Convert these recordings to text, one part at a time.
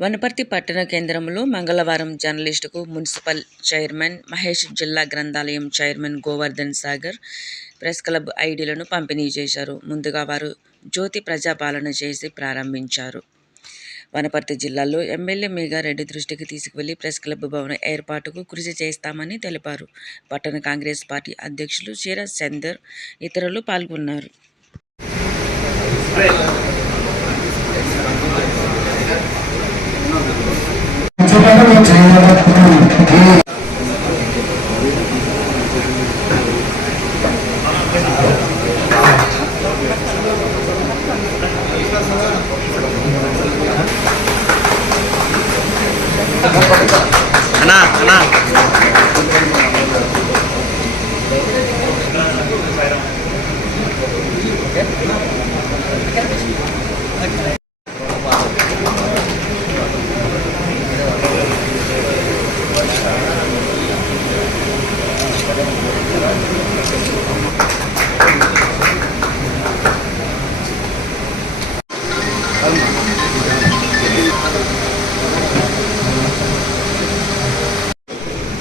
వనపర్తి పట్టణ కేంద్రంలో మంగళవారం జర్నలిస్టుకు మున్సిపల్ చైర్మన్ మహేష్ జిల్లా గ్రంథాలయం chairman Govardhan Sagar press club ఐడీలను పంపిణీ చేశారు. ముందుగా వారు జ్యోతి ప్రజాపాలన చేసి ప్రారంభించారు. వనపర్తి జిల్లాలో ఎమ్మెల్యే మేఘారెడ్డి దృష్టికి తీసుకువెళ్ళి ప్రెస్ క్లబ్ భవన ఏర్పాటుకు కృషి చేస్తామని తెలిపారు. పట్టణ కాంగ్రెస్ పార్టీ అధ్యక్షులు చీర చందర్ ఇతరులు పాల్గొన్నారు. 하나님의 자녀가 되는 하나 하나 Okay.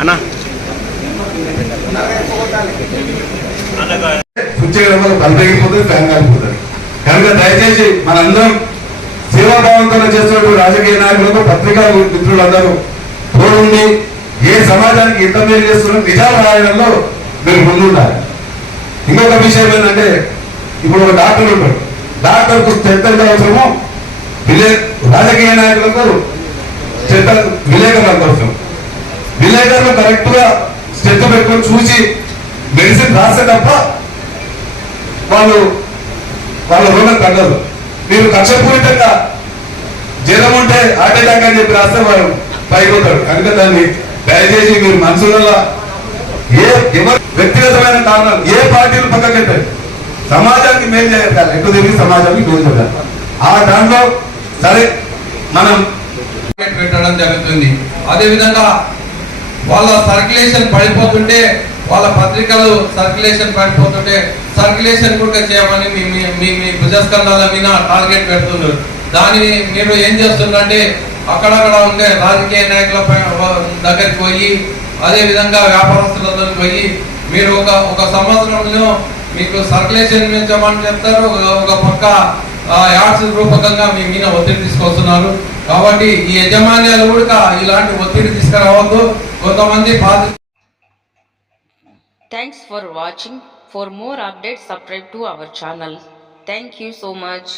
అన్నా. స్విచ్ వల్ల బల్బ్ ఫ్యాన్ కాలిపోతుంది. కనుక దయచేసి మనందరం సేవాభావంతో చేస్తున్నటువంటి రాజకీయ నాయకులకు పత్రికా మిత్రులందరూ తోడుండి ఏ సమాజానికి ఇంత మేలు చేస్తున్న నిజాలు రాయడంలో మీరు ముందుండాలి. ఇంకొక విషయం ఏంటంటే ఇప్పుడు ఒక డాక్టర్ ఉంటాడు. డాక్టర్కు శ్రద్ధ ఎంత అవసరమో విలే రాజకీయ నాయకులందరూ చెత్త విలేకరులు అంత విలేకరులు కరెక్ట్గా చెత్త పెట్టుకొని చూసి మెడిసిన్ రాస్తే తప్ప వాళ్ళు వాళ్ళ రోగం తగ్గదు. మీరు కక్షపూరితంగా జ్వరం ఉంటే హార్ట్ అటాక్ అని చెప్పి రాస్తే వారు పైపోతారు కనుక దాన్ని దయచేసి మీరు మనసులలో ఏ ఎవరు వ్యక్తిగతమైన కారణాలు ఏ పార్టీలు పక్కకెట్టారు సమాజానికి మేలు చేయాలి. ఎక్కువ తిరిగి సమాజానికి మేలు చేయాలి. ఆ దాంట్లో సరే మనం పెట్టడం జరుగుతుంది. అదేవిధంగా వాళ్ళ సర్క్యులేషన్ పడిపోతుంటే వాళ్ళ పత్రికలు సర్క్యులేషన్ పడిపోతుంటే సర్క్యులేషన్ కూడా చేయమని మీ మీ- మీ భుజస్కంధాల మీద టార్గెట్ పెడుతున్నారు. దానిని మీరు ఏం చేస్తున్నారంటే అక్కడక్కడ ఉండే రాజకీయ నాయకుల దగ్గరికి పోయి అదేవిధంగా వ్యాపారస్తులతో పోయి మీరు ఒక ఒక సంవత్సరంలో మీకు సర్క్యులేషన్ పెంచమని చెప్తారు. ఒక- పక్క ఆ యాడ్స్ రూపకంగా మీ మీద ఒత్తిడి తీసుకొస్తున్నారు. కాబట్టి ఈ యజమాన్యాలు కూడా ఇలాంటి ఒత్తిడి తీసుకురావద్దు. కొంతమంది బాధ thanks for watching for more update subscribe to our channel thank you so much